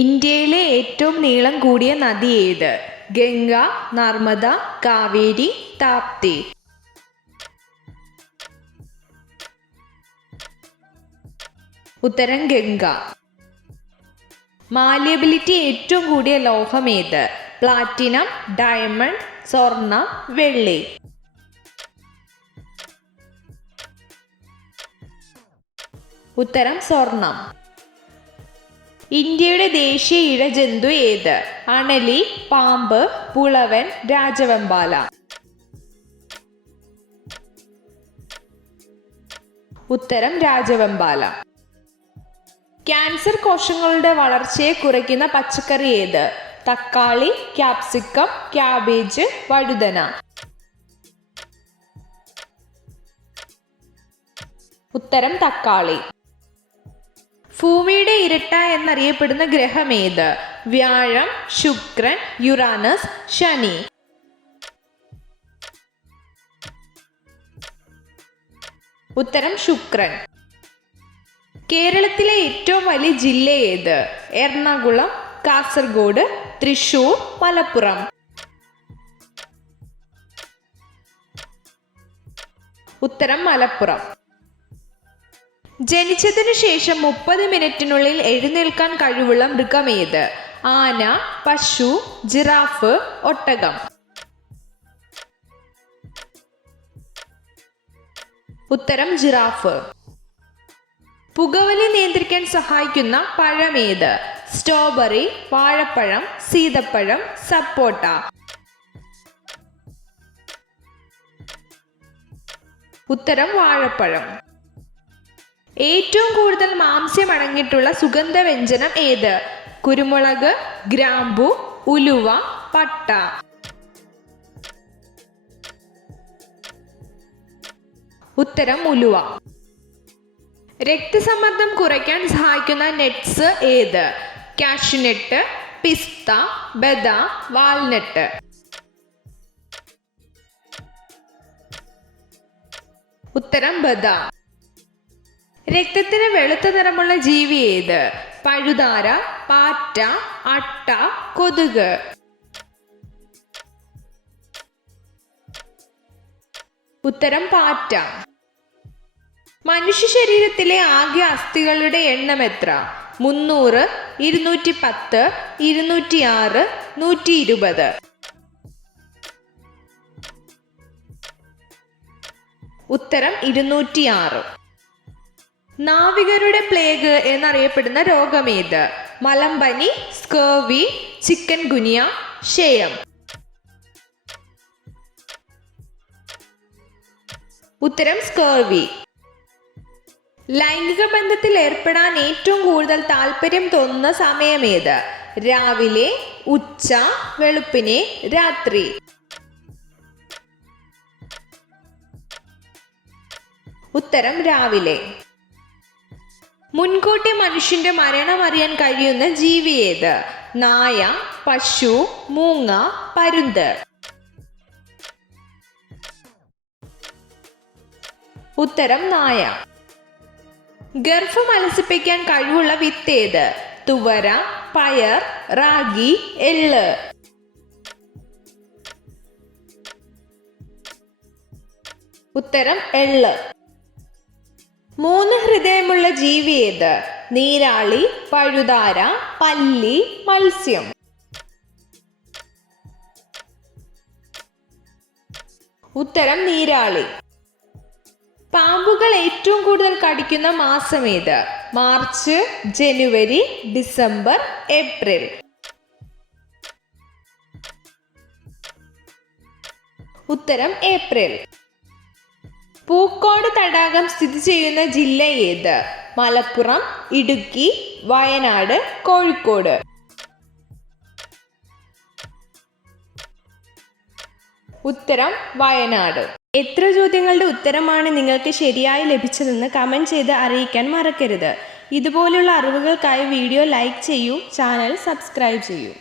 ഇന്ത്യയിലെ ഏറ്റവും നീളം കൂടിയ നദി ഏത്? ഗംഗ, നർമ്മദ, കാവേരി, താപ്തി. ഉത്തരം ഗംഗ. മാലിയബിലിറ്റി ഏറ്റവും കൂടിയ ലോഹം ഏത്? പ്ലാറ്റിനം, ഡയമണ്ട്, സ്വർണം, വെള്ളി. ഉത്തരം സ്വർണം. ഇന്ത്യയുടെ ദേശീയ ഇഴജന്തു ഏത്? അണലി, പാമ്പ്, പുളവൻ, രാജവെമ്പാല. ഉത്തരം രാജവെമ്പാല. ക്യാൻസർ കോശങ്ങളുടെ വളർച്ചയെ കുറയ്ക്കുന്ന പച്ചക്കറി ഏത്? തക്കാളി, ക്യാപ്സിക്കം, ക്യാബേജ്, വഴുതന. ഉത്തരം തക്കാളി. ഭൂമിയുടെ ഇരട്ട എന്നറിയപ്പെടുന്ന ഗ്രഹം ഏത്? വ്യാഴം, ശുക്രൻ, യുറാനസ്, ശനി. ഉത്തരം ശുക്രൻ. കേരളത്തിലെ ഏറ്റവും വലിയ ജില്ല ഏത്? എറണാകുളം, കാസർഗോഡ്, തൃശൂർ, മലപ്പുറം. ഉത്തരം മലപ്പുറം. ജനിച്ചതിനു ശേഷം 30 മിനിറ്റിനുള്ളിൽ എഴുന്നേൽക്കാൻ കഴിവുള്ള മൃഗം ഏത്? ആന, പശു, ജിറാഫ്, ഒട്ടകം. ഉത്തരം ജിറാഫ്. പുകവലി നിയന്ത്രിക്കാൻ സഹായിക്കുന്ന പഴം ഏത്? സ്ട്രോബെറി, വാഴപ്പഴം, സീതപ്പഴം, സപ്പോട്ട. ഉത്തരം വാഴപ്പഴം. ഏറ്റവും കൂടുതൽ മാംസ്യം അടങ്ങിയിട്ടുള്ള സുഗന്ധവ്യഞ്ജനം ഏത്? കുരുമുളക്, ഗ്രാമ്പു, ഉലുവ, പട്ട. ഉത്തരം ഉലുവ. രക്തസമ്മർദ്ദം കുറയ്ക്കാൻ സഹായിക്കുന്ന നട്ട്സ് ഏത്? കാഷ്യൂനട്ട്, പിസ്ത, ബദാം, വാൽനട്ട്. ഉത്തരം ബദാം. രക്തത്തിന് വെളുത്ത നിറമുള്ള ജീവി ഏത്? പഴുതാര, പാറ്റ, അട്ട, കൊതുക്. ഉത്തരം പാറ്റ. മനുഷ്യ ശരീരത്തിലെ ആകെ അസ്ഥികളുടെ എണ്ണം എത്ര? 300, 210, 206, 120. ഉത്തരം 206. നാവികരുടെ പ്ലേഗ് എന്നറിയപ്പെടുന്ന രോഗമേത്? മലമ്പനി, സ്കർവി, ചിക്കൻ ഗുനിയ, ക്ഷയം. ഉത്തരം സ്കർവി. ലൈംഗിക ബന്ധത്തിൽ ഏർപ്പെടാൻ ഏറ്റവും കൂടുതൽ താല്പര്യം തോന്നുന്ന സമയമേത്? രാവിലെ, ഉച്ച, വെളുപ്പിനെ, രാത്രി. ഉത്തരം രാവിലെ. മുൻകൂട്ടി മനുഷ്യന്റെ മരണം അറിയാൻ കഴിയുന്ന ജീവി ഏത്? നായ, പശു, മൂങ്ങ, പരുന്ത്. ഉത്തരം നായ. ഗർഭം അലസിപ്പിക്കാൻ കഴിവുള്ള വിത്ത് ഏത്? തുവര, പയർ, റാഗി, എള്ള്. ഉത്തരം എള്ള്. 3 ഹൃദയമുള്ള ജീവി ഏത്? നീരാളി, പഴുതാര, പല്ലി, മത്സ്യം. ഉത്തരം നീരാളി. പാമ്പുകൾ ഏറ്റവും കൂടുതൽ കടിക്കുന്ന മാസം ഏത്? മാർച്ച്, ജനുവരി, ഡിസംബർ, ഏപ്രിൽ. ഉത്തരം ഏപ്രിൽ. പൂക്കോട് തടാകം സ്ഥിതി ചെയ്യുന്ന ജില്ല ഏത്? മലപ്പുറം, ഇടുക്കി, വയനാട്, കോഴിക്കോട്. ഉത്തരം വയനാട്. എത്ര ചോദ്യങ്ങളുടെ ഉത്തരമാണ് നിങ്ങൾക്ക് ശരിയായി ലഭിച്ചതെന്ന് കമൻറ്റ് ചെയ്ത് അറിയിക്കാൻ മറക്കരുത്. ഇതുപോലുള്ള അറിവുകൾക്കായി വീഡിയോ ലൈക്ക് ചെയ്യൂ, ചാനൽ സബ്സ്ക്രൈബ് ചെയ്യൂ.